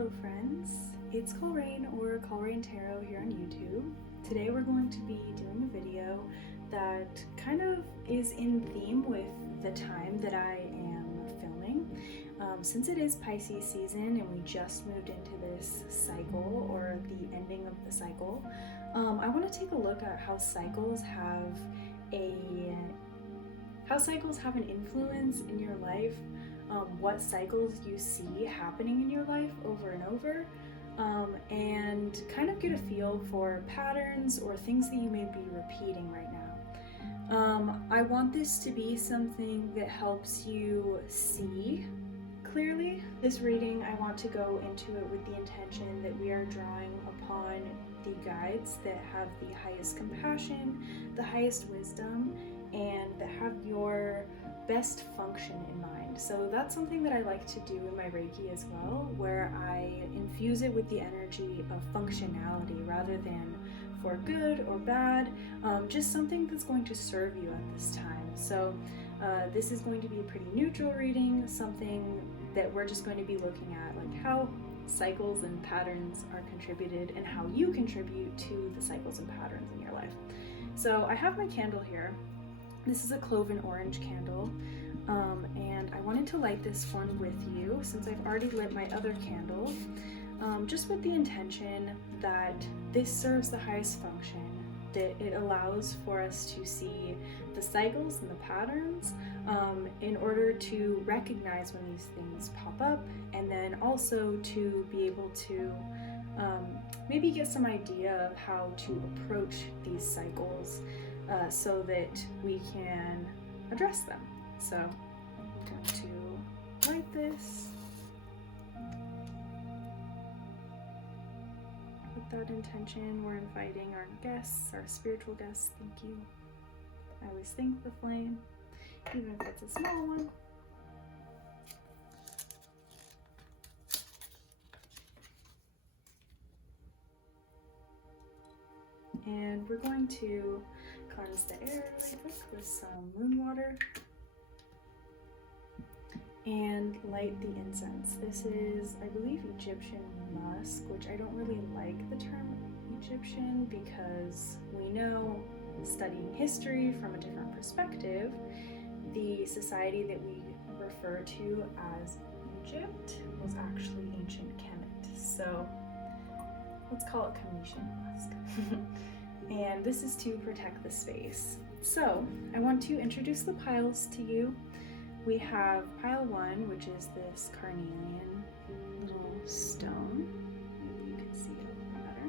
Hello friends, it's Colrain or Colrain Tarot here on YouTube. Today we're going to be doing a video that kind of is in theme with the time that I am filming. Since it is Pisces season and we just moved into this cycle or the ending of the cycle, I want to take a look at how cycles have an influence in your life, what cycles you see happening in your life over and over, and kind of get a feel for patterns or things that you may be repeating right now. I want this to be something that helps you see clearly. This reading, I want to go into it with the intention that we are drawing upon the guides that have the highest compassion, the highest wisdom, and that have your best function in mind. So that's something that I like to do in my Reiki as well, where I infuse it with the energy of functionality rather than for good or bad, just something that's going to serve you at this time. So this is going to be a pretty neutral reading, something that we're just going to be looking at, like how cycles and patterns are contributed and how you contribute to the cycles and patterns in your life. So I have my candle here. This is a cloven orange candle, and I wanted to light this one with you since I've already lit my other candle, just with the intention that this serves the highest function, that it allows for us to see the cycles and the patterns in order to recognize when these things pop up, and then also to be able to maybe get some idea of how to approach these cycles so that we can address them. So I'm going to light this with that intention. We're inviting our guests, our spiritual guests. Thank you. I always thank the flame, even if it's a small one. And we're going to cleanse the air really quick with some moon water and light the incense. This is, I believe, Egyptian musk, which I don't really like the term Egyptian because we know, studying history from a different perspective, the society that we refer to as Egypt was actually ancient Kemet. So let's call it Cometian musk. And this is to protect the space. So I want to introduce the piles to you. We have pile 1, which is this carnelian little stone. Maybe you can see it a little better.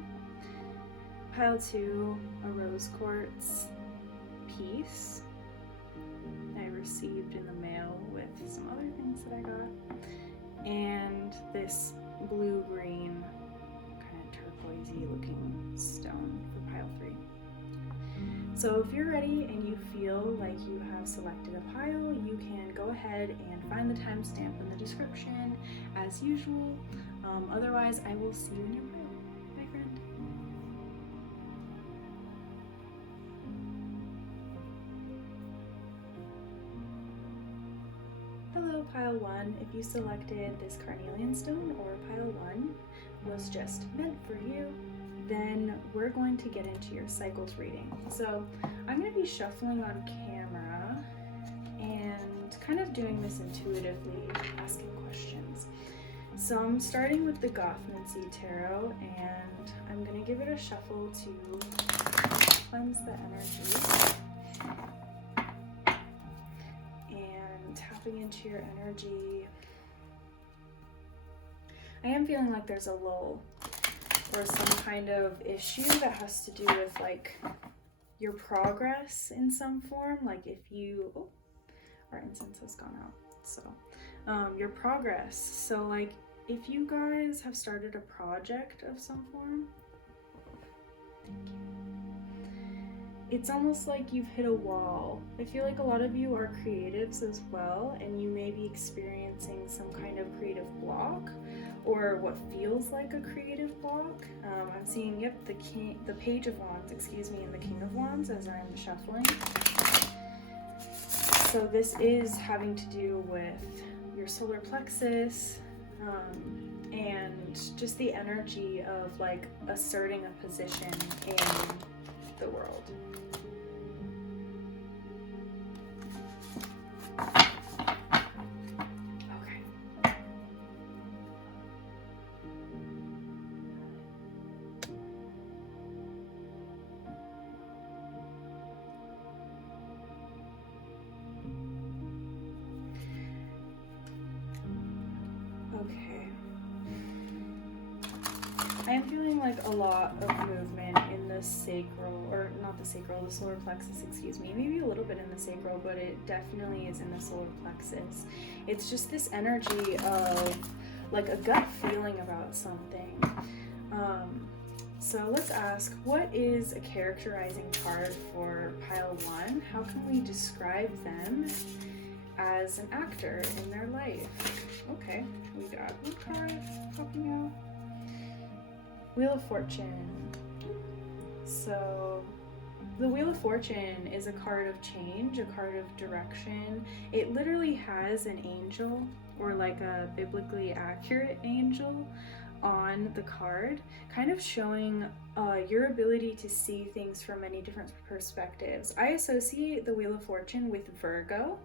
Pile 2, a rose quartz piece I received in the mail with some other things that I got. And this blue-green kind of turquoisey looking stone for pile 3. So if you're ready and you feel like you have selected a pile, you can go ahead and find the timestamp in the description as usual. Otherwise, I will see you in your pile. Bye, friend. Hello, pile 1. If you selected this carnelian stone or pile 1 was just meant for you, then we're going to get into your cycles reading. So I'm going to be shuffling on camera and kind of doing this intuitively, asking questions. So I'm starting with the Gothmancy Tarot, and I'm going to give it a shuffle to cleanse the energy. And tapping into your energy, I am feeling like there's a lull or some kind of issue that has to do with like your progress in some form. Like if you, oh, our incense has gone out. So your progress. So like if you guys have started a project of some form, thank you. It's almost like you've hit a wall. I feel like a lot of you are creatives as well, and you may be experiencing some kind of creative block or what feels like a creative block. I'm seeing, yep, the Page of Wands, excuse me, and the King of Wands as I'm shuffling. So this is having to do with your solar plexus, and just the energy of like asserting a position in the world. Okay. I am feeling like a lot of movement in the sacral, or not the sacral, the solar plexus, excuse me. Maybe a little bit in the sacral, but it definitely is in the solar plexus. It's just this energy of like a gut feeling about something. So let's ask, what is a characterizing card for pile 1? How can we describe them as an actor in their life? Okay, we got one card popping out. Wheel of Fortune. So the Wheel of Fortune is a card of change, a card of direction. It literally has an angel, or like a biblically accurate angel, on the card, kind of showing your ability to see things from many different perspectives. I associate the Wheel of Fortune with Virgo,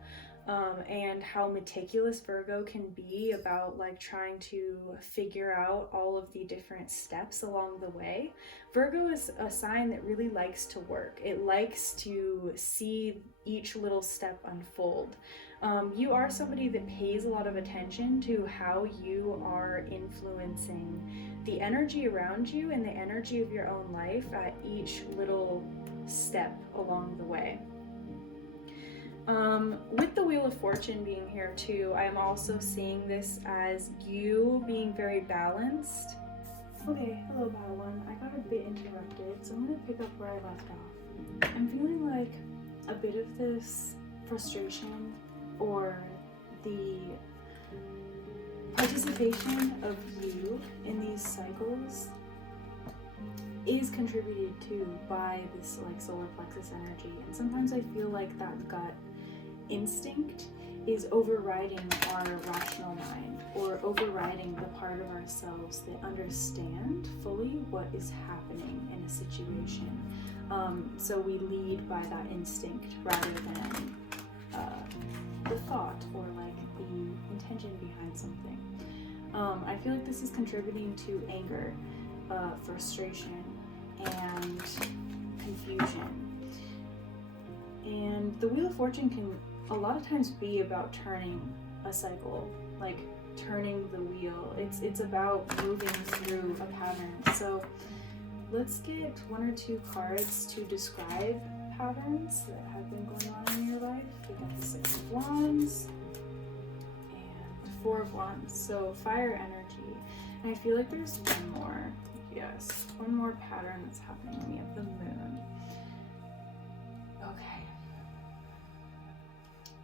and how meticulous Virgo can be about like trying to figure out all of the different steps along the way. Virgo is a sign that really likes to work. It likes to see each little step unfold. You are somebody that pays a lot of attention to how you are influencing the energy around you and the energy of your own life at each little step along the way. With the Wheel of Fortune being here too, I am also seeing this as you being very balanced. Okay, hello Battle One. I got a bit interrupted, so I'm going to pick up where I left off. I'm feeling like a bit of this frustration or the participation of you in these cycles is contributed to by this like solar plexus energy. And sometimes I feel like that gut instinct is overriding our rational mind, or overriding the part of ourselves that understand fully what is happening in a situation. So we lead by that instinct rather than the thought or like the intention behind something. I feel like this is contributing to anger, frustration, and confusion. And the Wheel of Fortune can a lot of times be about turning a cycle, like turning the wheel. It's about moving through a pattern. So let's get one or two cards to describe patterns that have been going on in your life. We got the Six of Wands and Four of Wands. So fire energy. And I feel like there's one more. Yes, one more pattern that's happening. We have the Moon. Okay.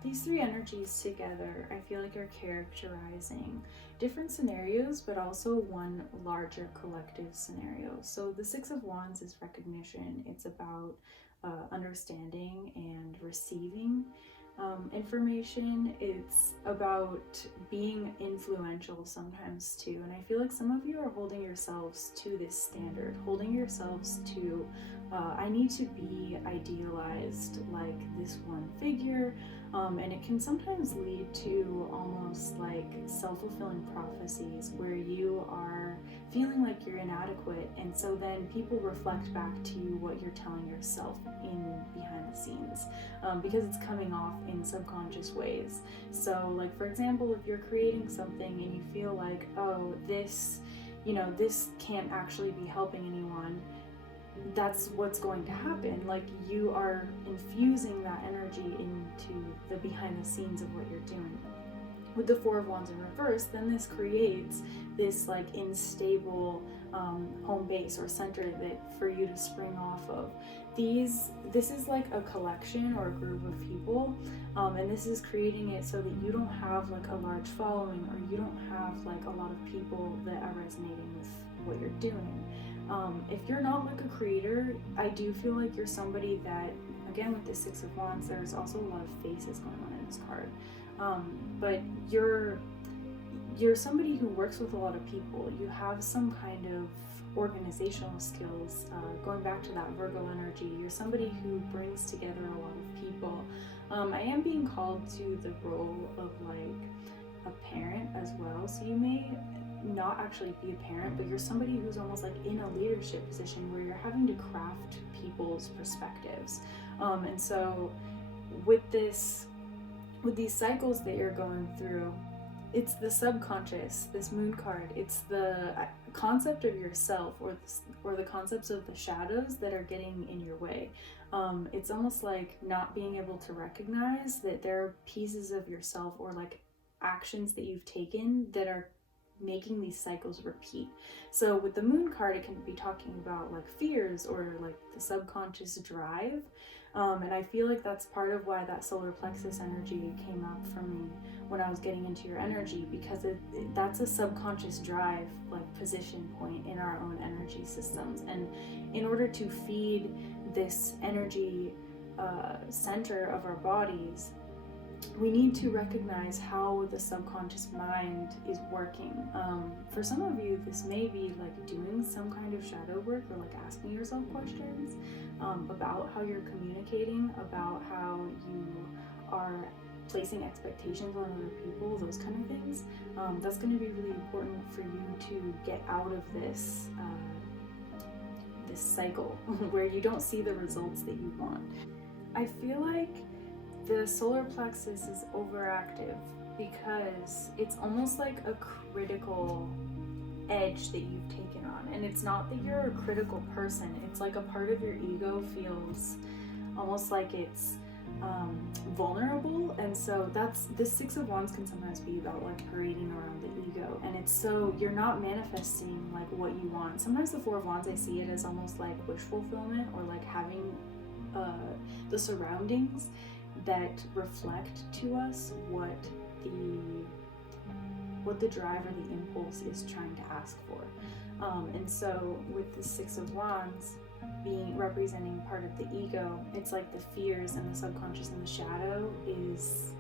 These three energies together, I feel like are characterizing different scenarios, but also one larger collective scenario. So the Six of Wands is recognition. It's about understanding and receiving information. It's about being influential sometimes too. And I feel like some of you are holding yourselves to this standard, holding yourselves to, I need to be idealized like this one figure. And it can sometimes lead to almost like self-fulfilling prophecies where you are feeling like you're inadequate, and so then people reflect back to you what you're telling yourself in behind the scenes, because it's coming off in subconscious ways. So like, for example, if you're creating something and you feel like, oh, this can't actually be helping anyone, that's what's going to happen. Like, you are infusing that energy into the behind the scenes of what you're doing. With the Four of Wands in reverse, then this creates this like unstable home base or center that for you to spring off of. This is like a collection or a group of people, and this is creating it so that you don't have like a large following, or you don't have like a lot of people that are resonating with what you're doing. If you're not like a creator, I do feel like you're somebody that, again with the Six of Wands, there's also a lot of faces going on in this card. But you're somebody who works with a lot of people. You have some kind of organizational skills. Going back to that Virgo energy, you're somebody who brings together a lot of people. I am being called to the role of like a parent as well. So you may not actually be a parent, but you're somebody who's almost like in a leadership position where you're having to craft people's perspectives. And so with these cycles that you're going through, it's the subconscious, this moon card, it's the concept of yourself or the concepts of the shadows that are getting in your way. It's almost like not being able to recognize that there are pieces of yourself or like actions that you've taken that are making these cycles repeat. So with the moon card, it can be talking about like fears or like the subconscious drive. And I feel like that's part of why that solar plexus energy came up for me when I was getting into your energy, because that's a subconscious drive, like position point in our own energy systems. And in order to feed this energy center of our bodies, we need to recognize how the subconscious mind is working. For some of you, this may be like doing some kind of shadow work or like asking yourself questions about how you're communicating, about how you are placing expectations on other people, those kind of things. That's going to be really important for you to get out of this cycle where you don't see the results that you want. I feel like the solar plexus is overactive because it's almost like a critical edge that you've taken on. And it's not that you're a critical person, it's like a part of your ego feels almost like it's vulnerable. And so that's the Six of Wands can sometimes be about like parading around the ego, and it's so you're not manifesting like what you want. Sometimes the Four of Wands, I see it as almost like wish fulfillment, or like having the surroundings that reflect to us what the drive or the impulse is trying to ask for. And so with the Six of Wands being representing part of the ego, it's like the fears and the subconscious and the shadow is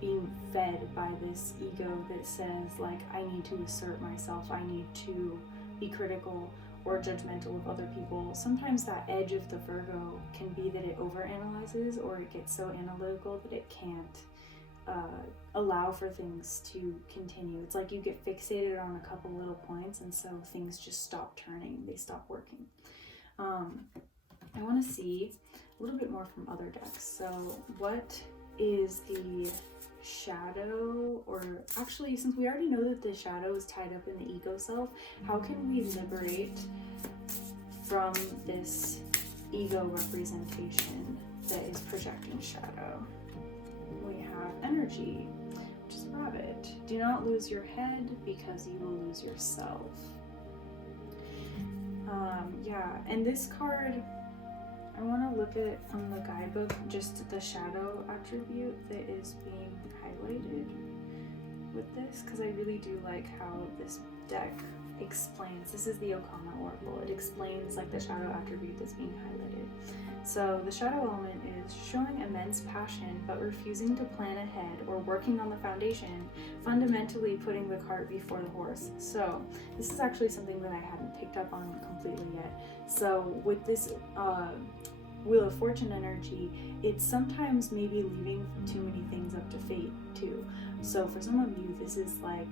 being fed by this ego that says like, I need to assert myself, I need to be critical or judgmental of other people. Sometimes that edge of the Virgo can be that it overanalyzes, or it gets so analytical that it can't allow for things to continue. It's like you get fixated on a couple little points, and so things just stop turning, they stop working. I want to see a little bit more from other decks. So what is the shadow, or actually, since we already know that the shadow is tied up in the ego self, how can we liberate from this ego representation that is projecting shadow? We have energy, which is rabbit. Do not lose your head because you will lose yourself. And this card, I want to look at from the guidebook just the shadow attribute that is being highlighted with this, because I really do like how this deck explains. This is the Okama Oracle. It explains like the shadow attribute that's being highlighted. So the shadow element is showing immense passion but refusing to plan ahead or working on the foundation, fundamentally putting the cart before the horse. So this is actually something that I hadn't picked up on completely yet. So with this Wheel of Fortune energy, it's sometimes maybe leaving too many things up to fate too. So for some of you, this is like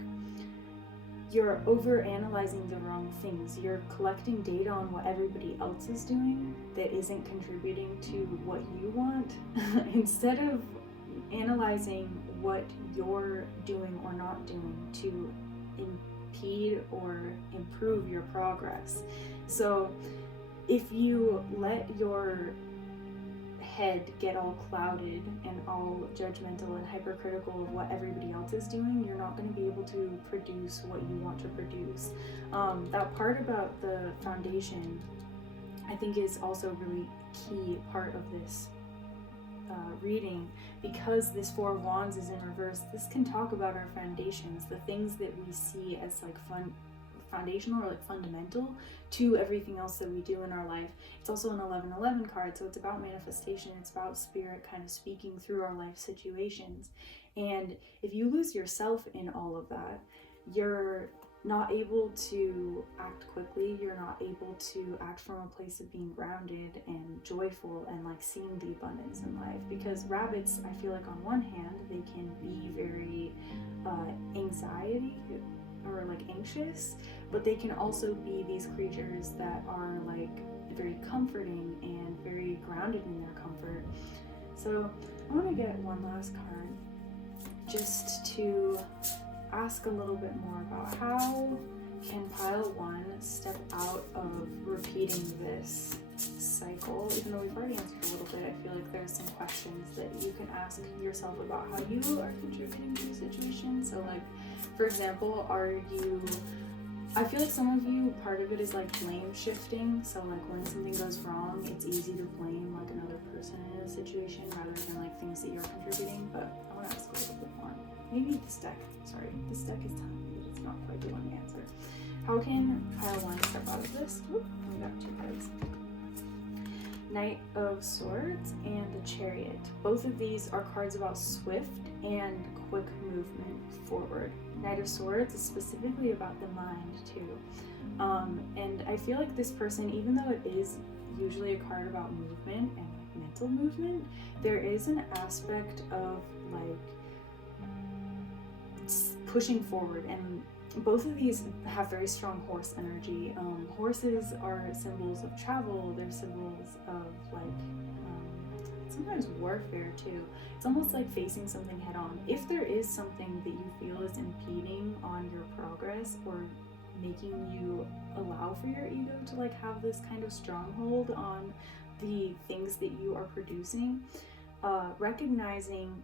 you're over analyzing the wrong things. You're collecting data on what everybody else is doing that isn't contributing to what you want instead of analyzing what you're doing or not doing to impede or improve your progress. So if you let your head get all clouded and all judgmental and hypercritical of what everybody else is doing, you're not going to be able to produce what you want to produce. That part about the foundation, I think, is also really key part of this reading, because this Four of Wands is in reverse. This can talk about our foundations, the things that we see as like foundational or like fundamental to everything else that we do in our life. It's also an 1111 card, so it's about manifestation. It's about spirit kind of speaking through our life situations. And if you lose yourself in all of that, you're not able to act quickly, you're not able to act from a place of being grounded and joyful and like seeing the abundance in life. Because rabbits, I feel like on one hand, they can be very anxiety or like anxious, but they can also be these creatures that are like very comforting and very grounded in their comfort. So I want to get one last card just to ask a little bit more about how can pile 1 step out of repeating this cycle. Even though we've already answered a little bit, I feel like there's some questions that you can ask yourself about how you are contributing to the situation. So like, for example, I feel like some of you, part of it is like blame shifting. So like when something goes wrong, it's easy to blame like another person in a situation rather than like things that you're contributing. But I want to ask a little bit more. Maybe this deck is telling me that it's not quite doing the answer. How can pile 1 step out of this? Oop, we got 2 cards. Knight of Swords and the Chariot. Both of these are cards about swift and quick movement forward. Knight of Swords is specifically about the mind too. And I feel like this person, even though it is usually a card about movement and like mental movement, there is an aspect of like pushing forward, and both of these have very strong horse energy. Horses are symbols of travel, they're symbols of like sometimes warfare too. It's almost like facing something head on. If there is something that you feel is impeding on your progress or making you allow for your ego to like have this kind of stronghold on the things that you are producing, recognizing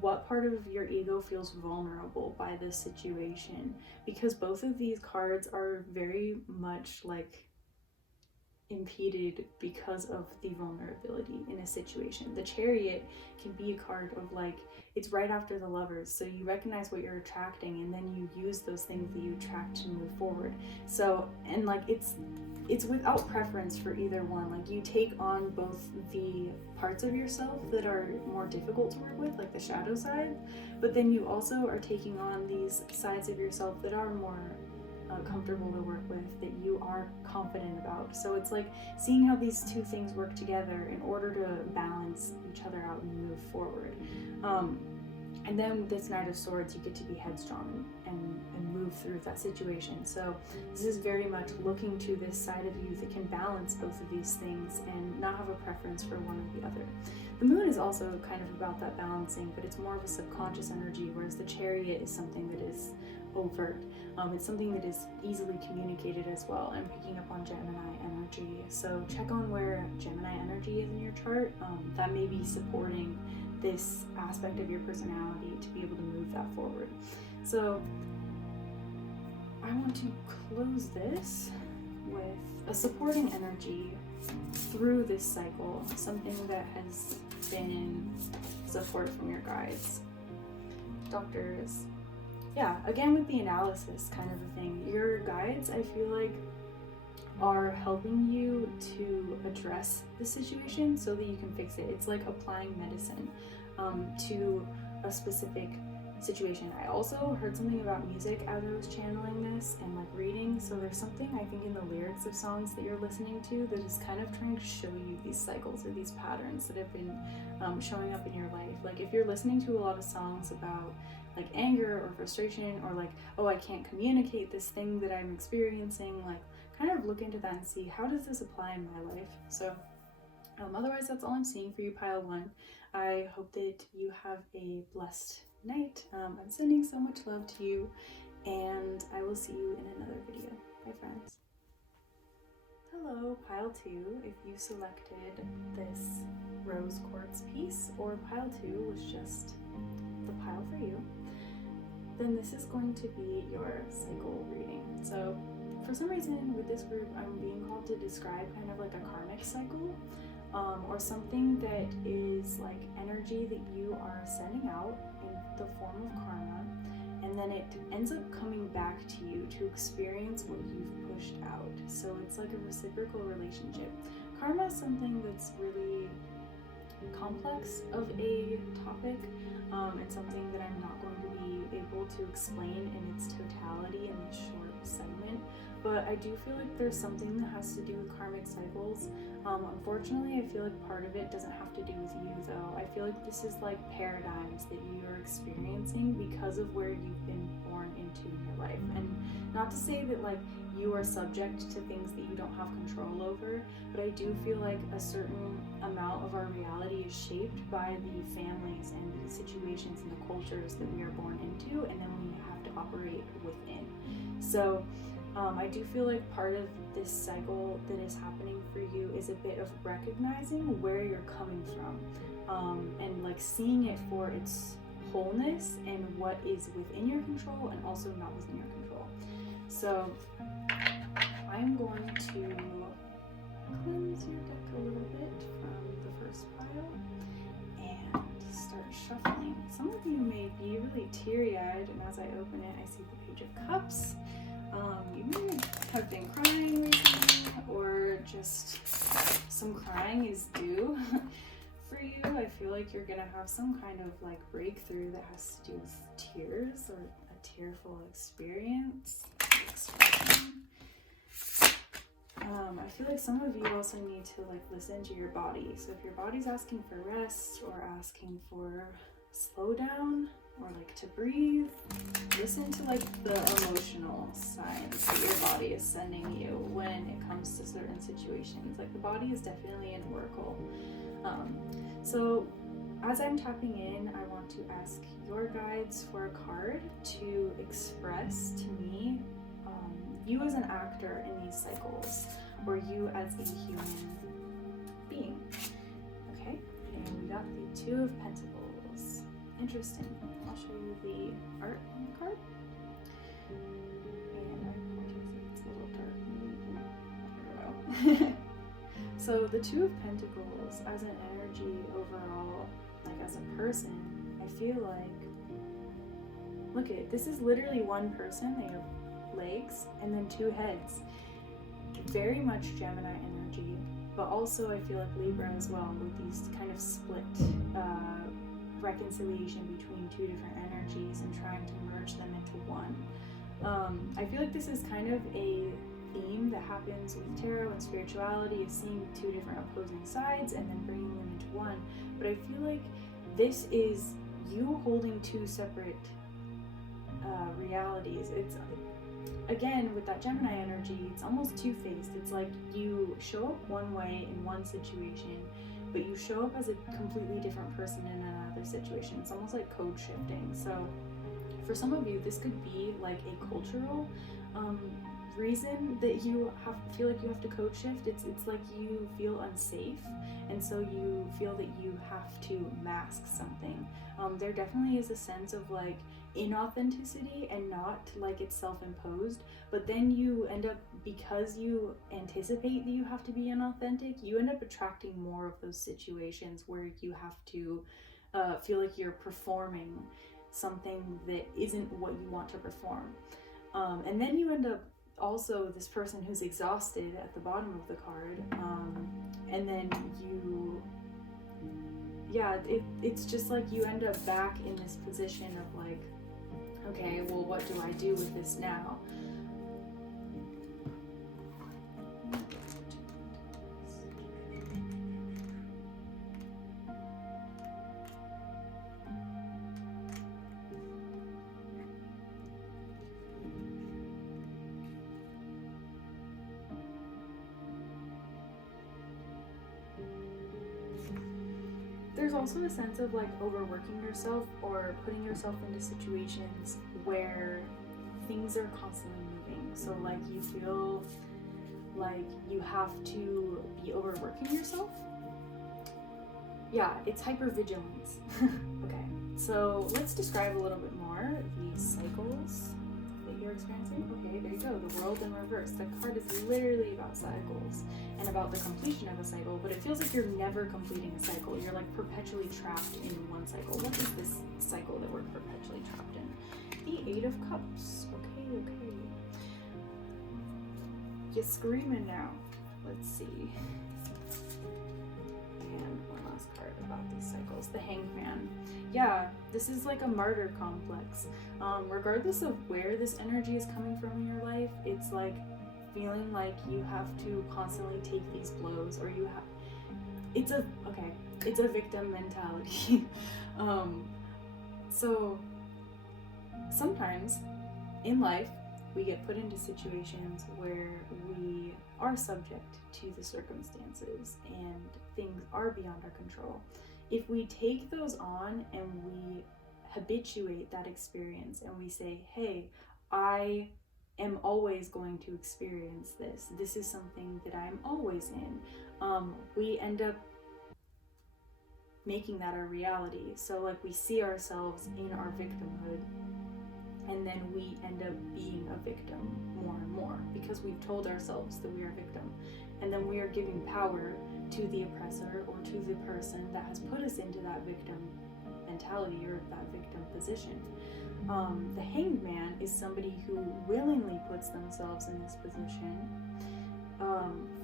what part of your ego feels vulnerable by this situation, because both of these cards are very much like impeded because of the vulnerability in a situation. The Chariot can be a card of like, it's right after the Lovers, so you recognize what you're attracting and then you use those things that you attract to move forward. So, and like it's without preference for either one. Like you take on both the parts of yourself that are more difficult to work with, like the shadow side, but then you also are taking on these sides of yourself that are more comfortable to work with, that you are confident about. So it's like seeing how these two things work together in order to balance each other out and move forward. And then this Knight of Swords, you get to be headstrong and move through that situation. So this is very much looking to this side of you that can balance both of these things and not have a preference for one or the other. The Moon is also kind of about that balancing, but it's more of a subconscious energy, whereas the Chariot is something that is overt. It's something that is easily communicated as well. I'm picking up on Gemini energy, so check on where Gemini energy is in your chart. That may be supporting this aspect of your personality to be able to move that forward. So I want to close this with a supporting energy through this cycle, something that has been support from your guides. Doctors, yeah, again with the analysis kind of a thing, your guides, I feel like, are helping you to address the situation so that you can fix it. It's like applying medicine to a specific situation. I also heard something about music as I was channeling this and like reading, so there's something I think in the lyrics of songs that you're listening to that is kind of trying to show you these cycles or these patterns that have been showing up in your life. Like if you're listening to a lot of songs about like anger or frustration, or like, oh, I can't communicate this thing that I'm experiencing, like kind of look into that and see, how does this apply in my life? So otherwise, that's all I'm seeing for you, Pile 1. I hope that you have a blessed night. I'm sending so much love to you, and I will see you in another video. Bye, friends. Hello, Pile 2. If you selected this rose quartz piece, or Pile 2 was just the pile for you, then this is going to be your cycle reading. So for some reason with this group, I'm being called to describe kind of like a karmic cycle, or something that is like energy that you are sending out in the form of karma, and then it ends up coming back to you to experience what you've pushed out. So it's like a reciprocal relationship. Karma is something that's really complex of a topic, and something that I'm not going to be able to explain in its totality in this short segment, but I do feel like there's something that has to do with karmic cycles. Unfortunately, I feel like part of it doesn't have to do with you, though. I feel like this is like paradigms that you're experiencing because of where you've been born into in your life. And not to say that like you are subject to things that you don't have control over, but I do feel like a certain amount of our reality is shaped by the families and the situations and the cultures that we are born into, and then we have to operate within. So I do feel like part of this cycle that is happening for you is a bit of recognizing where you're coming from, and like seeing it for its wholeness and what is within your control and also not within your control. So I'm going to cleanse your deck a little bit from the first pile and start shuffling. Some of you may be really teary-eyed, and as I open it, I see the Page of Cups. You may have been crying recently, or just some crying is due for you. I feel like you're gonna have some kind of like breakthrough that has to do with tears or a tearful experience. I feel like some of you also need to like listen to your body. So if your body's asking for rest or asking for slow down or like to breathe, listen to like the emotional signs that your body is sending you when it comes to certain situations. Like the body is definitely an oracle. So as I'm tapping in, I want to ask your guides for a card to express to me you as an actor in these cycles, or you as a human being. Okay, and we got the Two of Pentacles. Interesting. I'll show you the art on the card. And I apologize if it's a little dark. I don't know. So the Two of Pentacles as an energy overall, like as a person, I feel like, look at it, this is literally one person. They have legs and then two heads. Very much Gemini energy, but also I feel like Libra as well, with these kind of split reconciliation between two different energies and trying to merge them into one. I feel like this is kind of a theme that happens with tarot and spirituality, is seeing two different opposing sides and then bringing them into one. But I feel like this is you holding two separate realities. It's again, with that Gemini energy, it's almost two-faced. It's like you show up one way in one situation, but you show up as a completely different person in another situation. It's almost like code shifting. So for some of you, this could be like a cultural reason that you feel like you have to code shift. It's like you feel unsafe, and so you feel that you have to mask something. There definitely is a sense of like inauthenticity, and not like it's self-imposed, but then you end up, because you anticipate that you have to be inauthentic, you end up attracting more of those situations where you have to feel like you're performing something that isn't what you want to perform, and then you end up also this person who's exhausted at the bottom of the card, and then it's just like you end up back in this position of like, okay, well, what do I do with this now? There's also a sense of like overworking yourself or putting yourself into situations where things are constantly moving. So like you feel like you have to be overworking yourself. Yeah, it's hypervigilance. Okay, so let's describe a little bit more these cycles that you're experiencing. Okay, there you go, the World in reverse. That card is literally about cycles and about the completion of a cycle, but it feels like you're never completing a cycle. You're like perpetually trapped in one cycle. What is this cycle that we're perpetually trapped in? The Eight of Cups. Okay. You're screaming now. Let's see. And one last card about these cycles. The Hanged Man. yeah, this is like a martyr complex. Regardless of where this energy is coming from in your life, it's like feeling like you have to constantly take these blows, or you have, it's a, okay, it's a victim mentality. um, so sometimes in life, we get put into situations where we are subject to the circumstances and things are beyond our control. If we take those on and we habituate that experience and we say, hey, I am always going to experience this. This is something that I'm always in. We end up making that our reality. So like we see ourselves in our victimhood, and then we end up being a victim more and more because we've told ourselves that we are a victim. And then we are giving power to the oppressor or to the person that has put us into that victim mentality or that victim position. The hanged man is somebody who willingly puts themselves in this position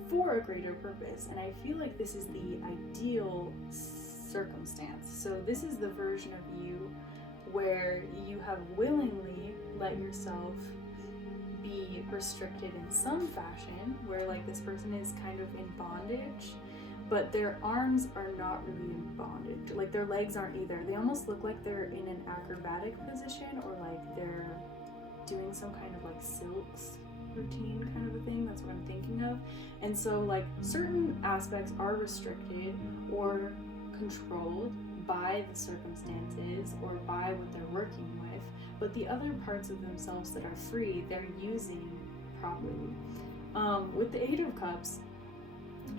for a greater purpose. And I feel like this is the ideal circumstance. So this is the version of you where you have willingly let yourself be restricted in some fashion, where like this person is kind of in bondage, but their arms are not really in bondage. Like their legs aren't either. They almost look like they're in an acrobatic position, or like they're doing some kind of like silks routine kind of a thing. That's what I'm thinking of. And so like certain aspects are restricted or controlled by the circumstances or by what they're working with, but the other parts of themselves that are free, they're using properly. With the Eight of Cups,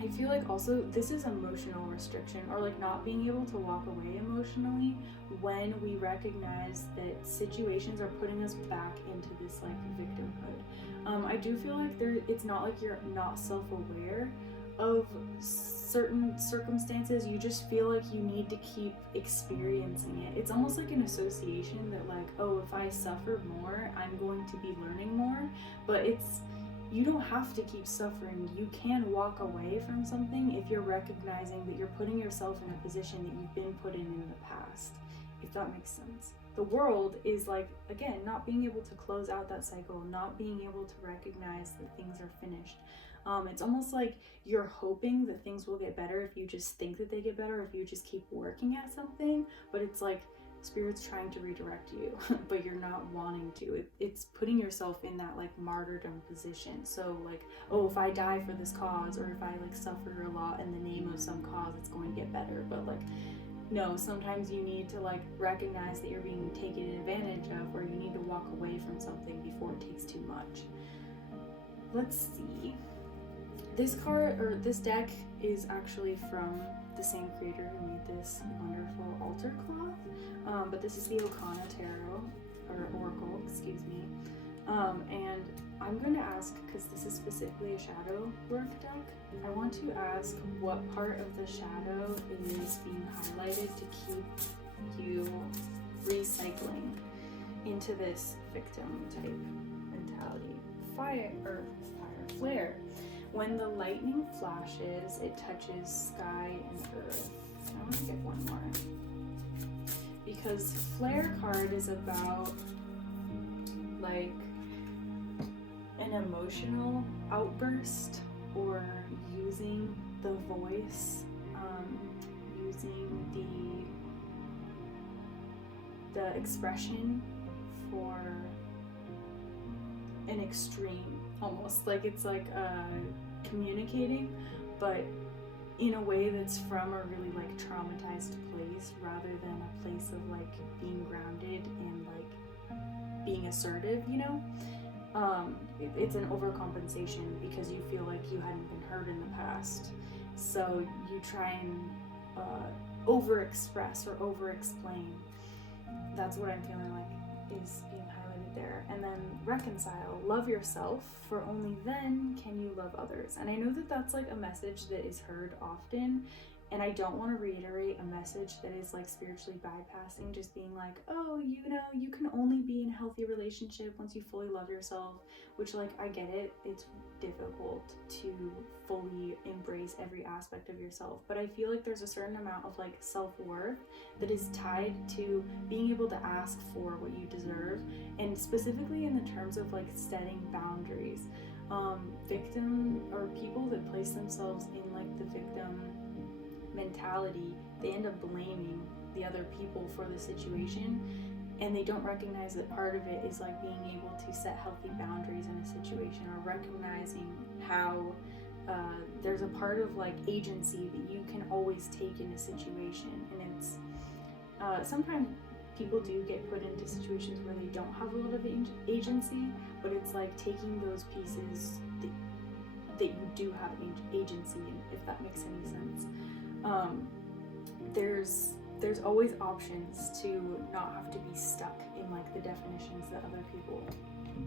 I feel like also this is emotional restriction, or like not being able to walk away emotionally when we recognize that situations are putting us back into this like victimhood. I do feel like it's not like you're not self-aware of certain circumstances, you just feel like you need to keep experiencing it. It's almost like an association that like, oh, if I suffer more, I'm going to be learning more. But you don't have to keep suffering. You can walk away from something if you're recognizing that you're putting yourself in a position that you've been put in the past, if that makes sense. The world is like, again, not being able to close out that cycle, not being able to recognize that things are finished. It's almost like you're hoping that things will get better if you just think that they get better, if you just keep working at something, but it's like Spirit's trying to redirect you, but you're not wanting to. It's putting yourself in that like martyrdom position. So like, oh, if I die for this cause, or if I like suffer a lot in the name of some cause, it's going to get better. But like, no, sometimes you need to like recognize that you're being taken advantage of, or you need to walk away from something before it takes too much. Let's see. This card, or this deck, is actually from the same creator who made this wonderful altar cloth, but this is the Okana Tarot, or Oracle, excuse me, and I'm going to ask, because this is specifically a shadow work deck, I want to ask what part of the shadow is being highlighted to keep you recycling into this victim type mentality. Flare. When the lightning flashes, it touches sky and earth. I want to get one more. Because flare card is about like an emotional outburst, or using the voice, using the expression for an extreme, almost like it's like communicating, but in a way that's from a really like traumatized place, rather than a place of like being grounded and like being assertive, you know. It's an overcompensation because you feel like you hadn't been heard in the past, so you try and over-express or over-explain. That's what I'm feeling like is being highlighted there. And then reconcile. Love yourself, for only then can you love others. And I know that that's like a message that is heard often, And I don't want to reiterate a message that is like spiritually bypassing, just being like, oh, you know, you can only be in a healthy relationship once you fully love yourself, which, like, I get it. It's difficult to fully embrace every aspect of yourself. But I feel like there's a certain amount of like self-worth that is tied to being able to ask for what you deserve, and specifically in the terms of like setting boundaries. Victim or people that place themselves in like the victim mentality, they end up blaming the other people for the situation, and they don't recognize that part of it is like being able to set healthy boundaries in a situation, or recognizing how there's a part of like agency that you can always take in a situation. And it's sometimes people do get put into situations where they don't have a lot of agency, but it's like taking those pieces that you do have agency in, if that makes any sense. There's always options to not have to be stuck in like the definitions that other people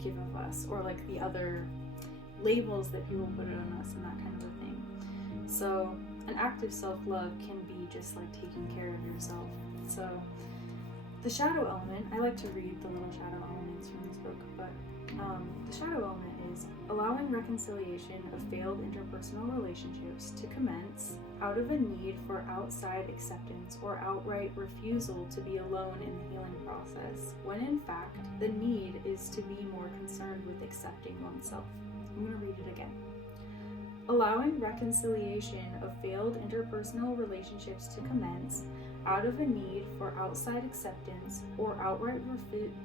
give of us, or like the other labels that people put on us, and that kind of a thing. So an act of self-love can be just like taking care of yourself. So the shadow element, I like to read the little shadow elements from this book, but the shadow element is allowing reconciliation of failed interpersonal relationships to commence out of a need for outside acceptance or outright refusal to be alone in the healing process, when in fact the need is to be more concerned with accepting oneself. I'm going to read it again. Allowing reconciliation of failed interpersonal relationships to commence out of a need for outside acceptance or outright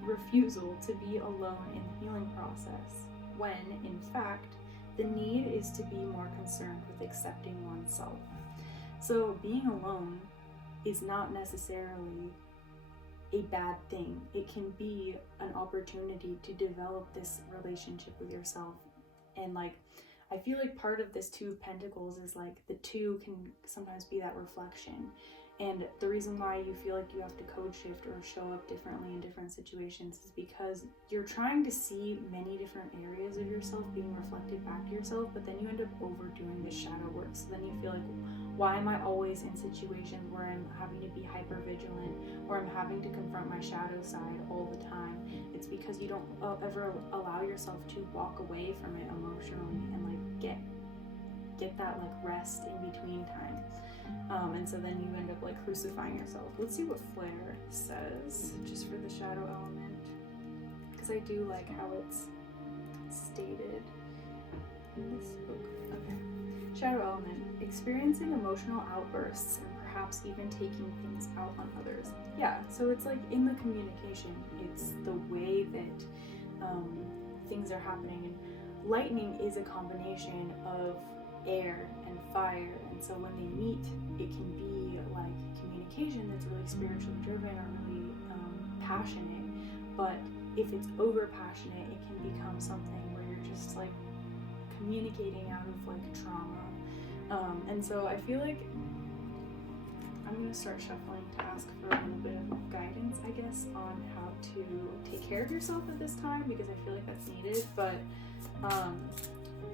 refusal to be alone in the healing process, when, in fact, the need is to be more concerned with accepting oneself. So being alone is not necessarily a bad thing. It can be an opportunity to develop this relationship with yourself. And like, I feel like part of this Two of Pentacles is like the two can sometimes be that reflection. And the reason why you feel like you have to code shift or show up differently in different situations is because you're trying to see many different areas of yourself being reflected back to yourself, but then you end up overdoing the shadow work. So then you feel like, why am I always in situations where I'm having to be hyper vigilant, or I'm having to confront my shadow side all the time? It's because you don't ever allow yourself to walk away from it emotionally and like get that like rest in between time. And so then you end up like crucifying yourself. Let's see what Flair says just for the shadow element, because I do like how it's stated in this book. Okay. Shadow element, experiencing emotional outbursts and perhaps even taking things out on others. Yeah, so it's like in the communication, it's the way that things are happening. And lightning is a combination of air and fire, and so when they meet, it can be like communication that's really spiritually driven or really passionate. But if it's over passionate, it can become something where you're just like communicating out of like trauma. And so I feel like I'm going to start shuffling to ask for a little bit of guidance, I guess, on how to take care of yourself at this time, because I feel like that's needed. But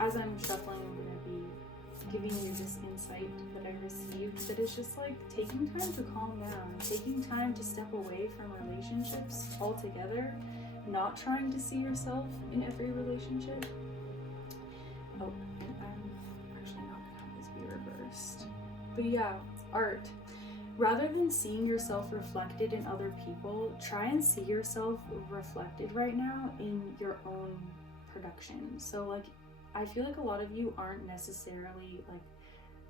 as I'm shuffling, I'm going to be giving you this insight that I received, that is just like taking time to calm down, taking time to step away from relationships altogether, not trying to see yourself in every relationship. Oh, and I'm actually not going to have this be reversed. But yeah, art. Rather than seeing yourself reflected in other people, try and see yourself reflected right now in your own production. So like, I feel like a lot of you aren't necessarily like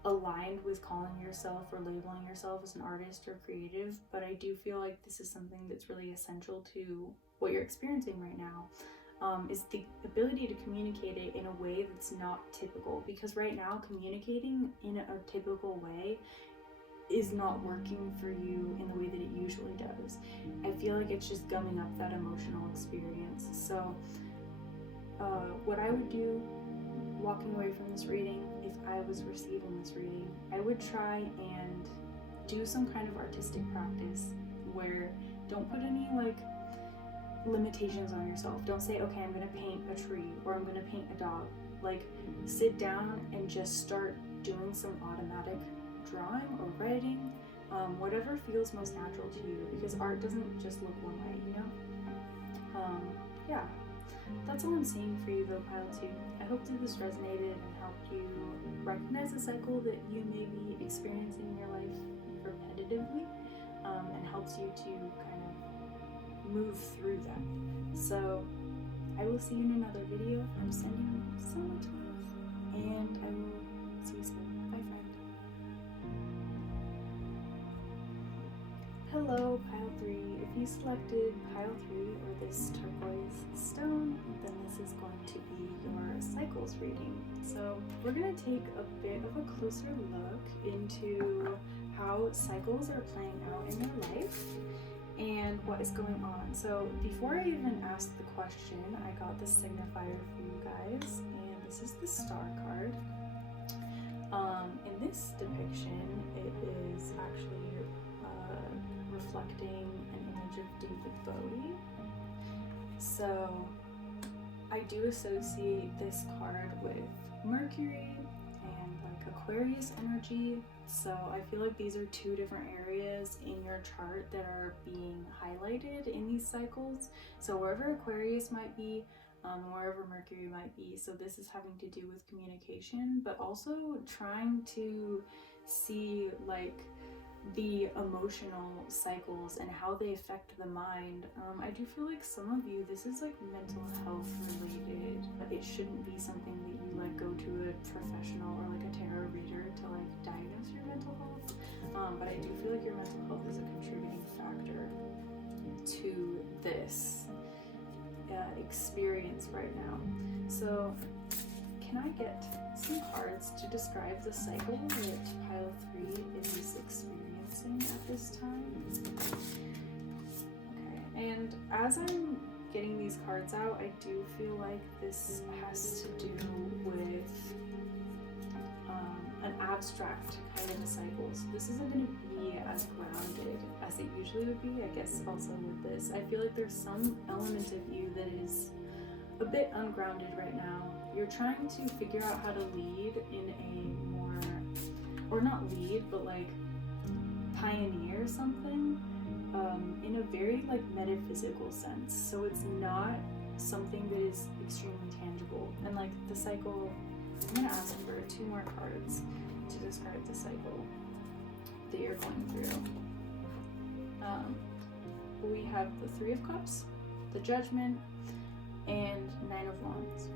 aligned with calling yourself or labeling yourself as an artist or creative, but I do feel like this is something that's really essential to what you're experiencing right now, is the ability to communicate it in a way that's not typical, because right now communicating in a typical way is not working for you in the way that it usually does. I feel like it's just gumming up that emotional experience. So what I would do walking away from this reading, if I was receiving this reading, I would try and do some kind of artistic practice where don't put any like limitations on yourself. Don't say, okay, I'm going to paint a tree or I'm going to paint a dog. Like, sit down and just start doing some automatic drawing or writing, whatever feels most natural to you, because art doesn't just look one way, you know? Yeah, that's all I'm saying for you though, Pile 2. I hope that this resonated and helped you recognize a cycle that you may be experiencing in your life repetitively, and helps you to kind of move through that. So I will see you in another video. I'm sending you so much love, and I will see you soon. Bye, friend. Hello, Pile 3. If you selected Pile 3 or this turquoise stone, then this is going to be your cycles reading. So we're going to take a bit of a closer look into how cycles are playing out in your life and what is going on. So before I even asked the question, I got the signifier for you guys, and this is the star card. In this depiction, it is actually reflecting an image of David Bowie. So I do associate this card with Mercury and like Aquarius energy. So I feel like these are two different areas in your chart that are being highlighted in these cycles. So wherever Aquarius might be, wherever Mercury might be. So this is having to do with communication, but also trying to see like the emotional cycles and how they affect the mind. I do feel like some of you, this is like mental health related, but it shouldn't be something that you like go to a professional or like a tarot reader to like diagnose your mental health. But I do feel like your mental health is a contributing factor to this experience right now. So can I get some cards to describe the cycle that Pile 3 is experiencing at this time? Okay, and as I'm getting these cards out, I do feel like this has to do with an abstract kind of a cycle. So this isn't going to be as grounded as it usually would be, I guess. Also with this, I feel like there's some element of you that is a bit ungrounded right now. You're trying to figure out how to lead in a more, or not lead, but like pioneer something in a very like metaphysical sense. So it's not something that is extremely tangible. And like the cycle, I'm gonna ask for 2 more cards to describe the cycle that you're going through. We have the 3 of Cups, the Judgment, and 9 of Wands.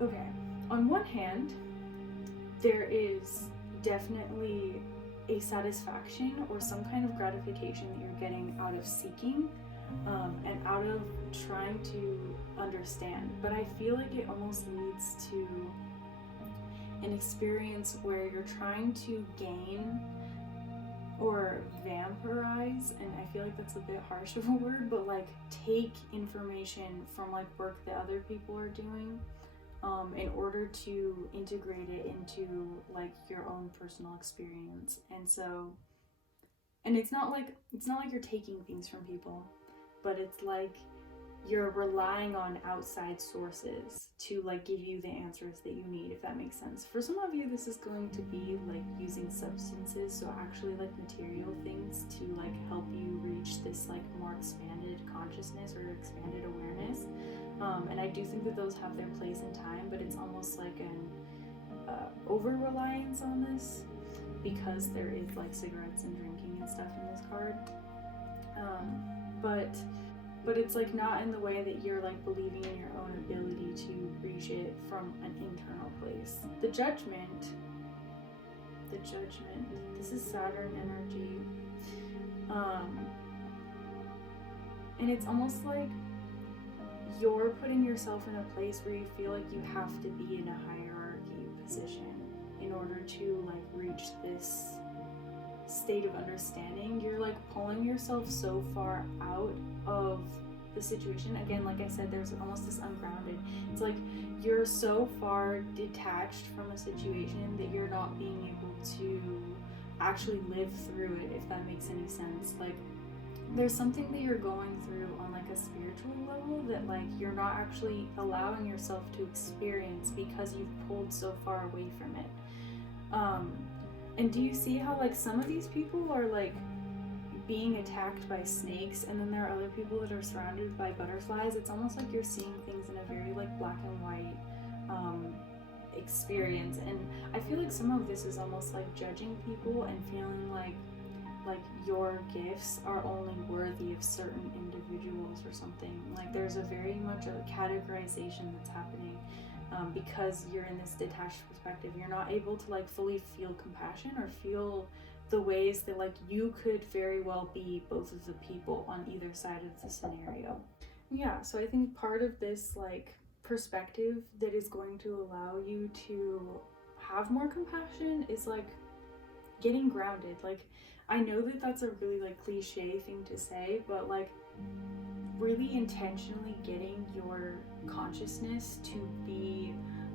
Okay, on one hand, there is definitely a satisfaction or some kind of gratification that you're getting out of seeking and out of trying to understand. But I feel like it almost leads to an experience where you're trying to gain or vampirize, and I feel like that's a bit harsh of a word, but like take information from like work that other people are doing in order to integrate it into like your own personal experience. And so, and it's not like you're taking things from people, but it's like you're relying on outside sources to like give you the answers that you need, if that makes sense. For some of you, this is going to be like using substances, so actually like material things to like help you reach this like more expanded consciousness or expanded awareness. And I do think that those have their place in time, but it's almost like an over-reliance on this, because there is like cigarettes and drinking and stuff in this card. But it's like not in the way that you're like believing in your own ability to reach it from an internal place. The Judgment, this is Saturn energy. And it's almost like you're putting yourself in a place where you feel like you have to be in a hierarchy position in order to like reach this state of understanding. You're like pulling yourself so far out of the situation. Again, like I said, there's almost this ungrounded. It's like you're so far detached from a situation that you're not being able to actually live through it, if that makes any sense. Like there's something that you're going through on like a spiritual level that like you're not actually allowing yourself to experience because you've pulled so far away from it. And do you see how like some of these people are like being attacked by snakes, and then there are other people that are surrounded by butterflies? It's almost like you're seeing things in a very like black and white experience. And I feel like some of this is almost like judging people and feeling like your gifts are only worthy of certain individuals or something. Like there's a very much a categorization that's happening because you're in this detached perspective. You're not able to like fully feel compassion or feel the ways that like you could very well be both of the people on either side of the scenario. Yeah, so I think part of this like perspective that is going to allow you to have more compassion is like getting grounded. Like I know that that's a really like cliche thing to say, but like really intentionally getting your consciousness to be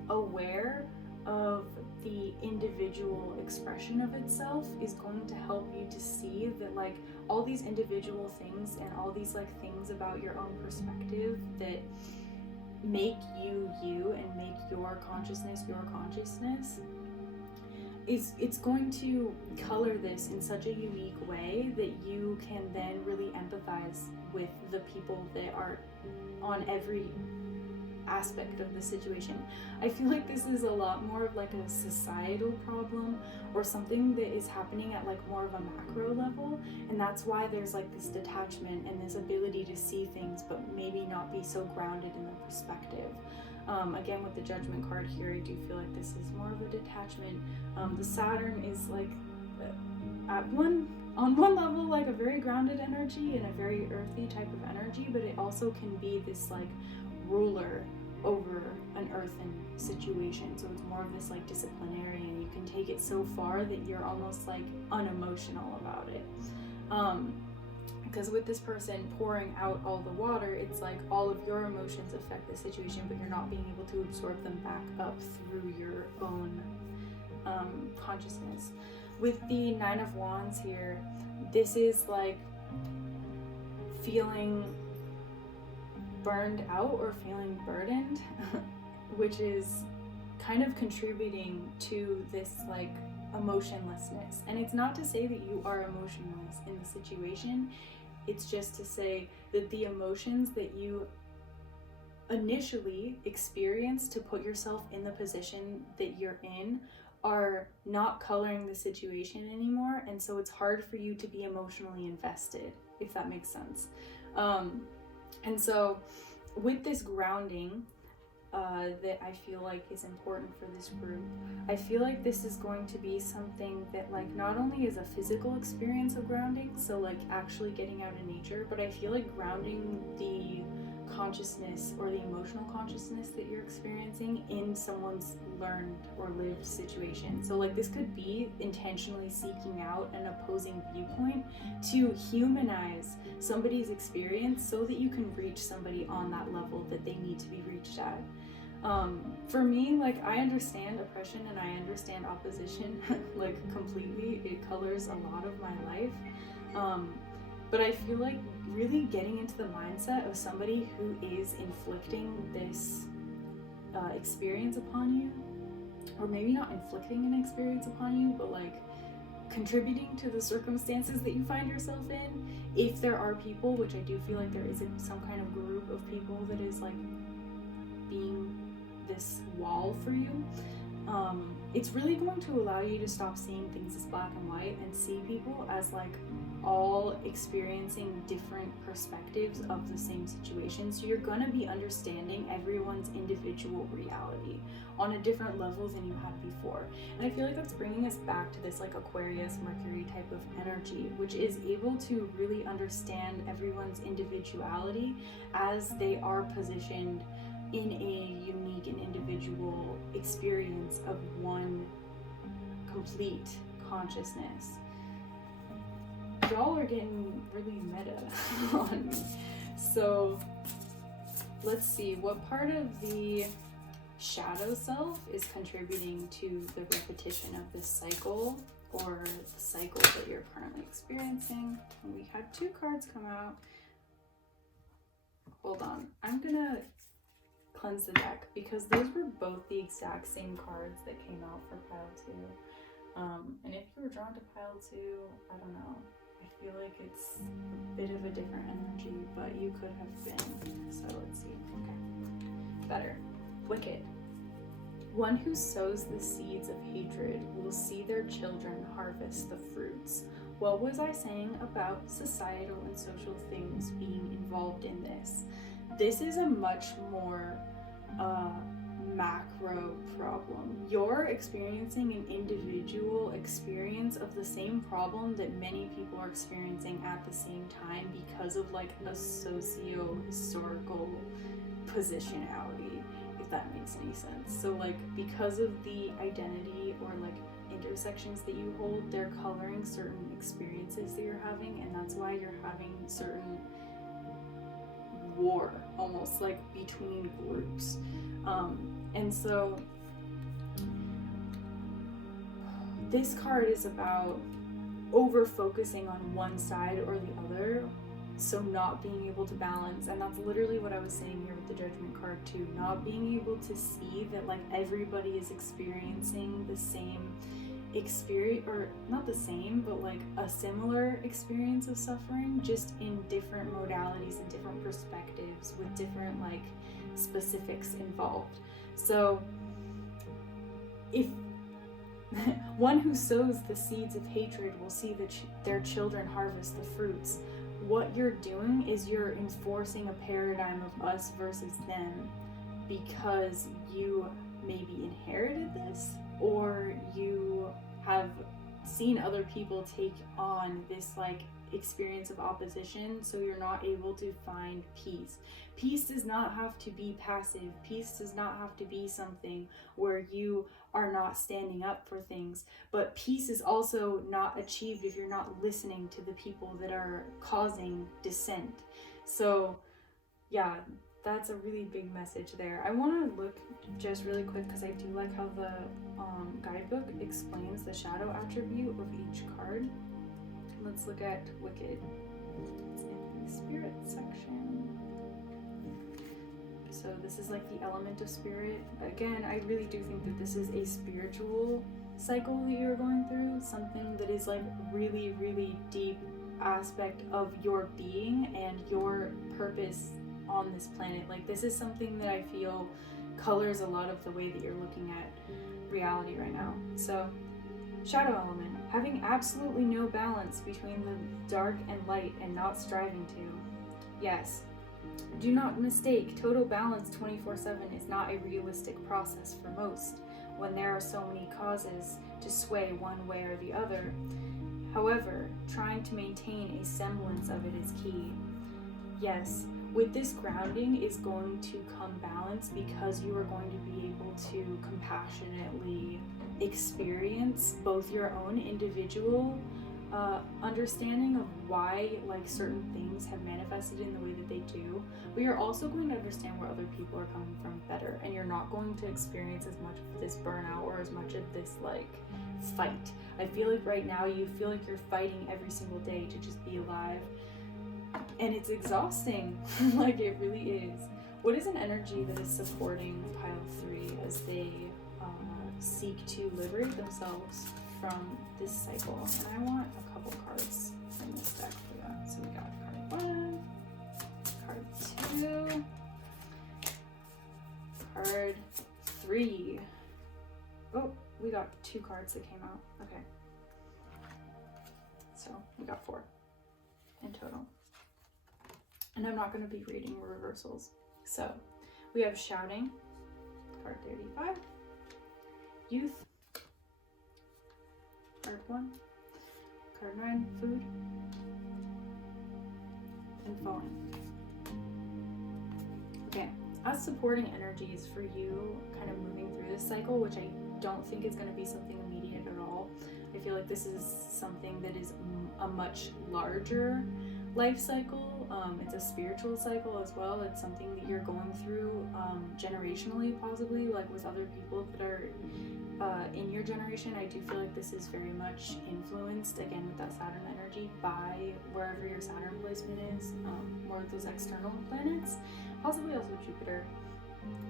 aware of the individual expression of itself is going to help you to see that like all these individual things and all these like things about your own perspective that make you you and make your consciousness is it's going to color this in such a unique way that you can then really empathize with the people that are on every aspect of the situation. I feel like this is a lot more of like a societal problem or something that is happening at like more of a macro level, and that's why there's like this detachment and this ability to see things but maybe not be so grounded in the perspective. Again, with the Judgment card here, I do feel like this is more of a detachment. The Saturn is like on one level like a very grounded energy and a very earthy type of energy, but it also can be this like ruler over an earthen situation. So it's more of this like disciplinarian. You can take it so far that you're almost like unemotional about it. Because with this person pouring out all the water, it's like all of your emotions affect the situation, but you're not being able to absorb them back up through your own consciousness. With the Nine of Wands here, this is like feeling burned out or feeling burdened, which is kind of contributing to this like emotionlessness. And it's not to say that you are emotionless in the situation, it's just to say that the emotions that you initially experience to put yourself in the position that you're in are not coloring the situation anymore, and so it's hard for you to be emotionally invested, if that makes sense. And so with this grounding that I feel like is important for this group, I feel like this is going to be something that like not only is a physical experience of grounding, so like actually getting out in nature, but I feel like grounding the consciousness or the emotional consciousness that you're experiencing in someone's learned or lived situation. So like this could be intentionally seeking out an opposing viewpoint to humanize somebody's experience so that you can reach somebody on that level that they need to be reached at. For me, like I understand oppression and I understand opposition like completely. It colors a lot of my life. But I feel like really getting into the mindset of somebody who is inflicting this experience upon you, or maybe not inflicting an experience upon you, but like contributing to the circumstances that you find yourself in. If there are people, which I do feel like there is some kind of group of people that is like being this wall for you, it's really going to allow you to stop seeing things as black and white and see people as like all experiencing different perspectives of the same situation. So you're going to be understanding everyone's individual reality on a different level than you had before. And I feel like that's bringing us back to this like Aquarius, Mercury type of energy, which is able to really understand everyone's individuality as they are positioned in a unique and individual experience of one complete consciousness. Y'all are getting really meta on me. So let's see, what part of the shadow self is contributing to the repetition of this cycle or the cycle that you're currently experiencing? And we had two cards come out. Hold on, I'm gonna cleanse the deck because those were both the exact same cards that came out for pile 2. And if you were drawn to pile 2, I don't know. I feel like it's a bit of a different energy, but you could have been. So let's see. Okay. Better. Wicked. One who sows the seeds of hatred will see their children harvest the fruits. What was I saying about societal and social things being involved in this? This is a much more macro problem. You're experiencing an individual experience of the same problem that many people are experiencing at the same time because of like a socio-historical positionality, if that makes any sense. So like because of the identity or like intersections that you hold, they're coloring certain experiences that you're having, and that's why you're having certain war almost like between groups. And so this card is about over focusing on one side or the other, so not being able to balance. And that's literally what I was saying here with the Judgment card too, not being able to see that like everybody is experiencing the same experience, or not the same, but like a similar experience of suffering, just in different modalities and different perspectives with different like specifics involved. So if one who sows the seeds of hatred will see their children harvest the fruits, what you're doing is you're enforcing a paradigm of us versus them because you maybe inherited this, or you have seen other people take on this like experience of opposition, so you're not able to find peace. Peace does not have to be passive. Peace does not have to be something where you are not standing up for things, but peace is also not achieved if you're not listening to the people that are causing dissent. So yeah, that's a really big message there. I want to look just really quick because I do like how the guidebook explains the shadow attribute of each card. Let's look at Wicked. It's in the spirit section. So this is like the element of spirit. Again, I really do think that this is a spiritual cycle that you're going through, something that is like really, really deep aspect of your being and your purpose on this planet. Like this is something that I feel colors a lot of the way that you're looking at reality right now. So shadow element, having absolutely no balance between the dark and light and not striving to. Yes, do not mistake, total balance 24/7 is not a realistic process for most when there are so many causes to sway one way or the other. However, trying to maintain a semblance of it is key. Yes, with this grounding is going to come balance because you are going to be able to compassionately experience both your own individual understanding of why like certain things have manifested in the way that they do, but you're also going to understand where other people are coming from better, and you're not going to experience as much of this burnout or as much of this like fight. I feel like right now you feel like you're fighting every single day to just be alive, and it's exhausting. Like it really is. What is an energy that is supporting pile 3 as they seek to liberate themselves from this cycle? And I want a couple cards in this deck for that. So we got card 1, card 2, card 3. Oh, we got 2 cards that came out. Okay. So we got 4 in total. And I'm not going to be reading reversals. So we have shouting, card 35, youth, card 1, card 9, food, and falling. Okay, as supporting energies for you kind of moving through this cycle, which I don't think is going to be something immediate at all. I feel like this is something that is a much larger life cycle. It's a spiritual cycle as well. It's something that you're going through generationally, possibly, like with other people that are in your generation. I do feel like this is very much influenced, again with that Saturn energy, by wherever your Saturn placement is, more of those external planets, possibly also Jupiter.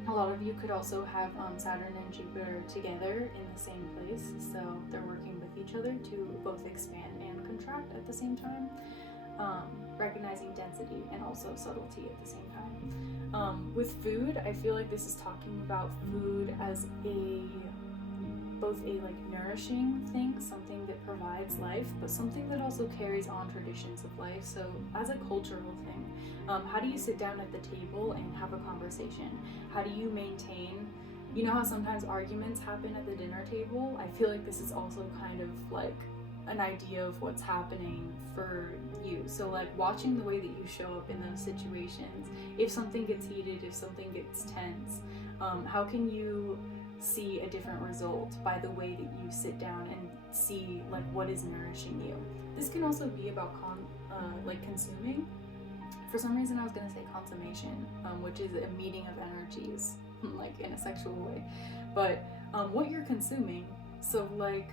A lot of you could also have Saturn and Jupiter together in the same place, so they're working with each other to both expand and contract at the same time, recognizing density and also subtlety at the same time. With food, I feel like this is talking about food as both a like nourishing thing, something that provides life, but something that also carries on traditions of life. So as a cultural thing, how do you sit down at the table and have a conversation? How do you maintain, you know how sometimes arguments happen at the dinner table? I feel like this is also kind of like an idea of what's happening for you. So like watching the way that you show up in those situations, if something gets heated, if something gets tense, how can you see a different result by the way that you sit down and see like what is nourishing you. This can also be about like consuming. For some reason I was gonna say consummation, which is a meeting of energies, like in a sexual way. But what you're consuming, so like,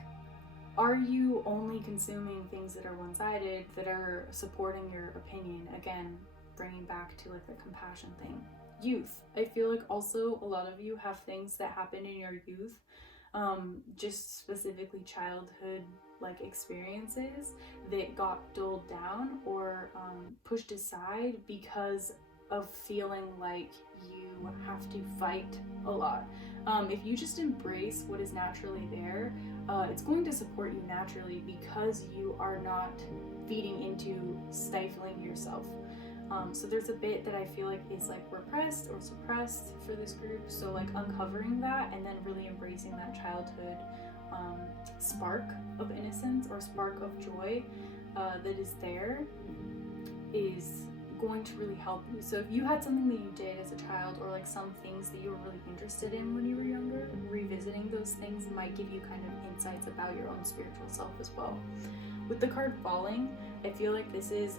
are you only consuming things that are one-sided, that are supporting your opinion? Again, bringing back to like the compassion thing. Youth, I feel like also a lot of you have things that happen in your youth, just specifically childhood like experiences that got dulled down or pushed aside because of feeling like you have to fight a lot. If you just embrace what is naturally there, it's going to support you naturally because you are not feeding into stifling yourself. So there's a bit that I feel like is like repressed or suppressed for this group. So like uncovering that and then really embracing that childhood spark of innocence or spark of joy that is there is going to really help you. So if you had something that you did as a child, or like some things that you were really interested in when you were younger, revisiting those things might give you kind of insights about your own spiritual self as well. With the card falling, I feel like this is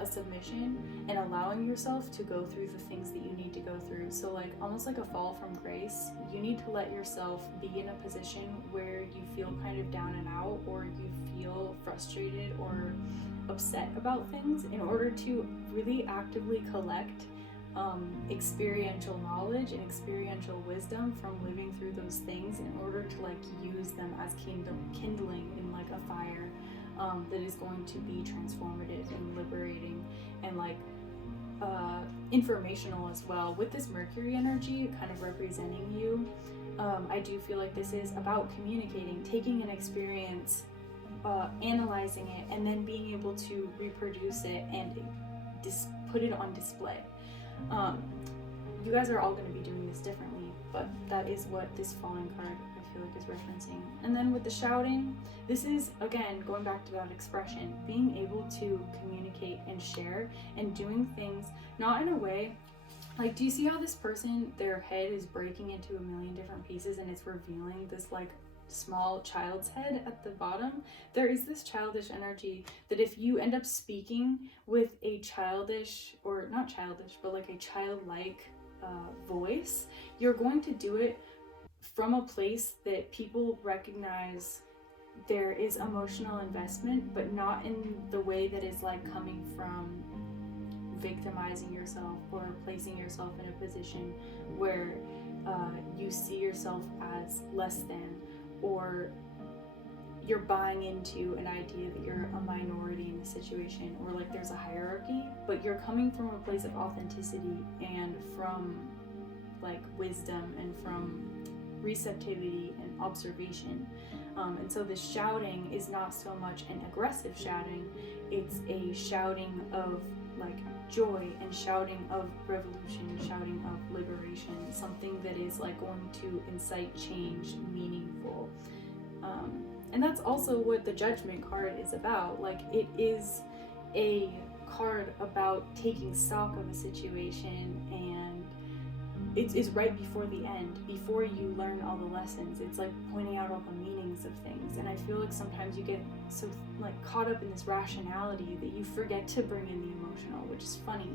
a submission and allowing yourself to go through the things that you need to go through. So like almost like a fall from grace, you need to let yourself be in a position where you feel kind of down and out, or you feel frustrated or upset about things, in order to really actively collect experiential knowledge and experiential wisdom from living through those things, in order to like use them as kindling in like a fire that is going to be transformative and liberating and like informational as well. With this Mercury energy kind of representing you, I do feel like this is about communicating, taking an experience, analyzing it, and then being able to reproduce it and put it on display. You guys are all going to be doing this differently, but that is what this falling card I feel like is referencing. And then with the shouting, this is again going back to that expression, being able to communicate and share, and doing things not in a way like, do you see how this person, their head is breaking into a million different pieces and it's revealing this like small child's head at the bottom? There is this childish energy that if you end up speaking with a childish, or not childish, but like a childlike voice, you're going to do it from a place that people recognize there is emotional investment, but not in the way that is like coming from victimizing yourself or placing yourself in a position where you see yourself as less than, or you're buying into an idea that you're a minority in the situation, or like there's a hierarchy, but you're coming from a place of authenticity and from like wisdom and from receptivity and observation. And so the shouting is not so much an aggressive shouting, it's a shouting of like joy and shouting of revolution, shouting of liberation, something that is like going to incite change, meaningful. And that's also what the Judgment card is about. Like, it is a card about taking stock of a situation, and it's right before the end, before you learn all the lessons. It's like pointing out all the meanings of things. And I feel like sometimes you get so like caught up in this rationality that you forget to bring in the emotional, which is funny,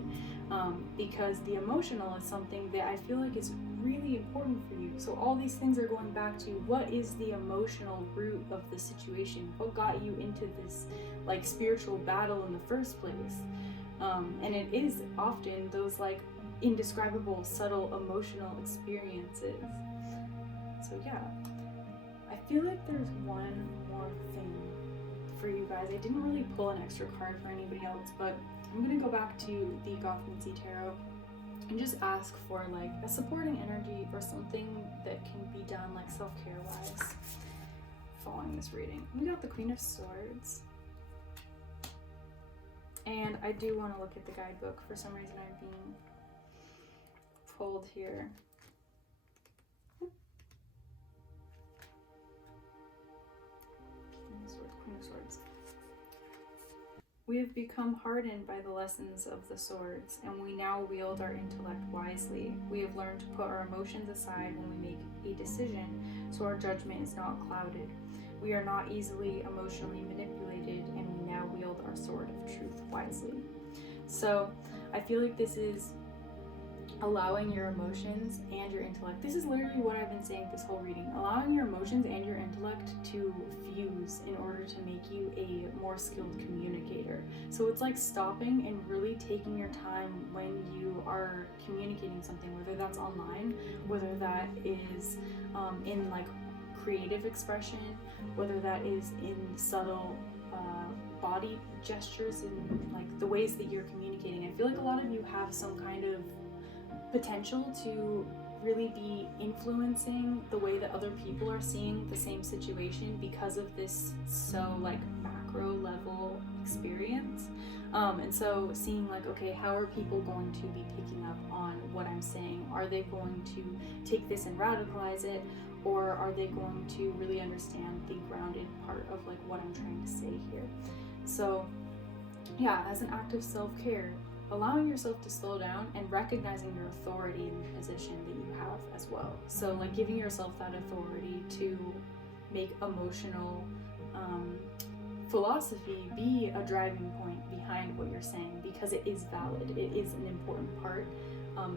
because the emotional is something that I feel like is really important for you. So all these things are going back to, what is the emotional root of the situation? What got you into this like spiritual battle in the first place? And it is often those like indescribable, subtle, emotional experiences. So yeah, I feel like there's one more thing for you guys. I didn't really pull an extra card for anybody else, but I'm gonna go back to the Gotham Tarot and just ask for like a supporting energy or something that can be done like self-care wise following this reading. We got the Queen of Swords. And I do want to look at the guidebook. For some reason I'm being pulled here. Queen of Swords. We have become hardened by the lessons of the swords, and we now wield our intellect wisely. We have learned to put our emotions aside when we make a decision, so our judgment is not clouded. We are not easily emotionally manipulated, and we now wield our sword of truth wisely. So I feel like this is allowing your emotions and your intellect. This is literally what I've been saying this whole reading. Allowing your emotions and your intellect to fuse in order to make you a more skilled communicator. So it's like stopping and really taking your time when you are communicating something, whether that's online, whether that is in like creative expression, whether that is in subtle body gestures and like the ways that you're communicating. I feel like a lot of you have some kind of potential to really be influencing the way that other people are seeing the same situation because of this so like macro level experience. And so seeing like, okay, how are people going to be picking up on what I'm saying? Are they going to take this and radicalize it? Or are they going to really understand the grounded part of like what I'm trying to say here? So yeah, as an act of self-care, allowing yourself to slow down and recognizing your authority in the position that you have as well. So like giving yourself that authority to make emotional philosophy be a driving point behind what you're saying, because it is valid, it is an important part,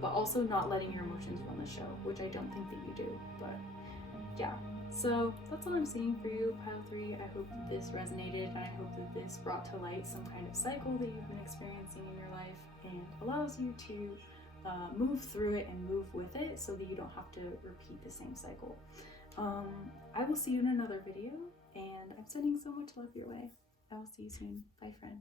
but also not letting your emotions run the show, which I don't think that you do. But yeah, so that's all I'm seeing for you, pile 3. I hope that this resonated, and I hope that this brought to light some kind of cycle that you've been experiencing in your life and allows you to move through it and move with it so that you don't have to repeat the same cycle. I will see you in another video, and I'm sending so much love your way. I will see you soon. Bye, friend.